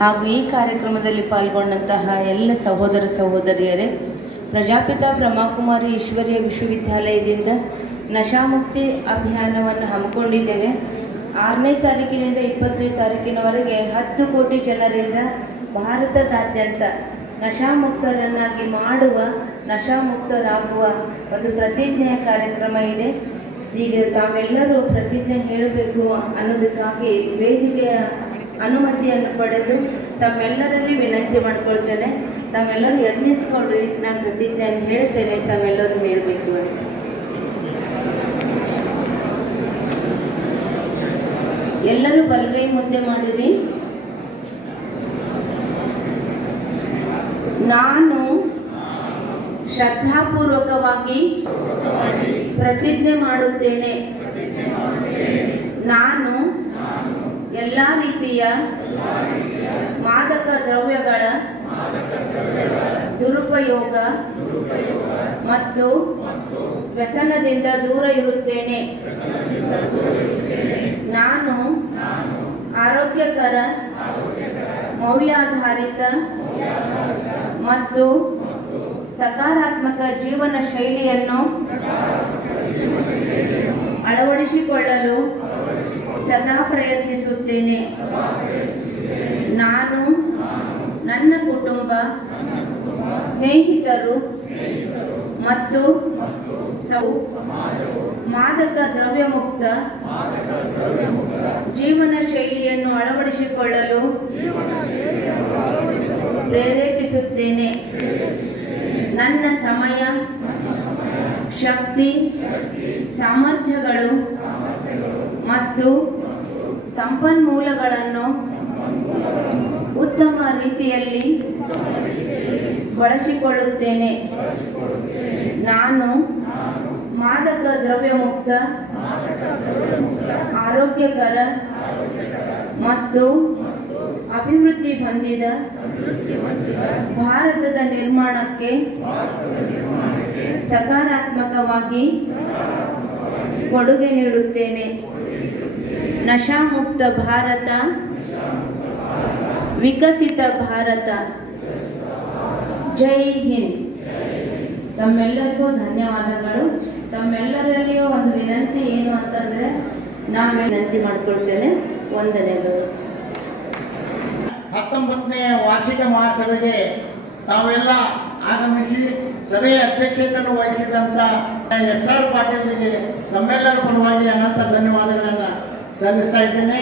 ಹಾಗೂ ಈ ಕಾರ್ಯಕ್ರಮದಲ್ಲಿ ಪಾಲ್ಗೊಂಡಂತಹ ಎಲ್ಲ ಸಹೋದರ ಸಹೋದರಿಯರೇ, ಪ್ರಜಾಪಿತ ಬ್ರಹ್ಮಕುಮಾರಿ ಈಶ್ವರೀಯ ವಿಶ್ವವಿದ್ಯಾಲಯದಿಂದ ನಶಾಮುಕ್ತಿ ಅಭಿಯಾನವನ್ನು ಹಮ್ಮಿಕೊಂಡಿದ್ದೇವೆ. 6ನೇ ತಾರೀಕಿನಿಂದ 20ನೇ ತಾರೀಕಿನವರೆಗೆ 10 ಕೋಟಿ ಜನರಿಂದ ಭಾರತದಾದ್ಯಂತ ನಶಾಮುಕ್ತರನ್ನಾಗಿ ಮಾಡುವ, ನಶಾಮುಕ್ತರಾಗುವ ಒಂದು ಪ್ರತಿಜ್ಞೆಯ ಕಾರ್ಯಕ್ರಮ ಇದೆ. ಈಗ ತಾವೆಲ್ಲರೂ ಪ್ರತಿಜ್ಞೆ ಹೇಳಬೇಕು ಅನ್ನೋದಕ್ಕಾಗಿ ವೇದಿಕೆಯ ಅನುಮತಿಯನ್ನು ಪಡೆದು ತಮ್ಮೆಲ್ಲರಲ್ಲಿ ವಿನಂತಿ ಮಾಡ್ಕೊಳ್ತೇನೆ. ತಾವೆಲ್ಲರೂ ಎದ್ನಿತ್ಕೊಳ್ರಿ, ನಾನು ಪ್ರತಿಜ್ಞೆಯನ್ನು ಹೇಳ್ತೇನೆ, ತಾವೆಲ್ಲರೂ ಹೇಳಬೇಕು ಅಂತ. ಎಲ್ಲರೂ ಬಲಗೈ ಮುಂದೆ ಮಾಡಿರಿ. ನಾನು ಶ್ರದ್ಧಾಪೂರ್ವಕವಾಗಿ ಪ್ರತಿಜ್ಞೆ ಮಾಡುತ್ತೇನೆ, ನಾನು ಎಲ್ಲ ರೀತಿಯ ಮಾದಕ ದ್ರವ್ಯಗಳ ದುರುಪಯೋಗ ಮತ್ತು ವ್ಯಸನದಿಂದ ದೂರ ಇರುತ್ತೇನೆ. ನಾನು ಆರೋಗ್ಯಕರ, ಮೌಲ್ಯಾಧಾರಿತ ಮತ್ತು ಸಕಾರಾತ್ಮಕ ಜೀವನ ಶೈಲಿಯನ್ನು ಅಳವಡಿಸಿಕೊಳ್ಳಲು ಸದಾ ಪ್ರಯತ್ನಿಸುತ್ತೇನೆ. ನಾನು ನನ್ನ ಕುಟುಂಬ, ಸ್ನೇಹಿತರು ಮತ್ತು ಮಾದಕ ದ್ರವ್ಯ ಮುಕ್ತ ಜೀವನ ಶೈಲಿಯನ್ನು ಅಳವಡಿಸಿಕೊಳ್ಳಲು ಪ್ರೇರೇಪಿಸುತ್ತೇನೆ. ನನ್ನ ಸಮಯ, ಶಕ್ತಿ, ಸಾಮರ್ಥ್ಯಗಳು ಮತ್ತು ಸಂಪನ್ಮೂಲಗಳನ್ನು ಉತ್ತಮ ರೀತಿಯಲ್ಲಿ ಬಳಸಿಕೊಳ್ಳುತ್ತೇನೆ. ನಾನು ಮಾದಕ ದ್ರವ್ಯ ಮುಕ್ತ, ಆರೋಗ್ಯಕರ ಮತ್ತು ಅಭಿವೃದ್ಧಿ ಹೊಂದಿದ ಭಾರತದ ನಿರ್ಮಾಣಕ್ಕೆ ಸಕಾರಾತ್ಮಕವಾಗಿ ಕೊಡುಗೆ ನೀಡುತ್ತೇನೆ. ನಶಾಮುಕ್ತ ಭಾರತ, ವಿಕಸಿತ ಭಾರತ. ಜೈ ಹಿಂದ್. ತಮ್ಮೆಲ್ಲರಿಗೂ ಧನ್ಯವಾದಗಳು. ತಮ್ಮೆಲ್ಲರಲ್ಲಿಯೂ ಒಂದು ವಿನಂತಿ ಏನು ಅಂತಂದರೆ, ನಾನು ವಿನಂತಿ ಮಾಡ್ಕೊಳ್ತೇನೆ. ವಂದನೆಗಳು. 19ನೇ ವಾರ್ಷಿಕ ಮಹಾಸಭೆಗೆ ತಾವೆಲ್ಲ ಆಗಮಿಸಿ ಸಭೆಯ ಅಧ್ಯಕ್ಷತೆಯನ್ನು ವಹಿಸಿದಂಥ SR ಪಾಟೀಲ್ರಿಗೆ ತಮ್ಮೆಲ್ಲರ ಪರವಾಗಿ ಅನಂತ ಧನ್ಯವಾದಗಳನ್ನು ಸಲ್ಲಿಸ್ತಾ ಇದ್ದೇನೆ.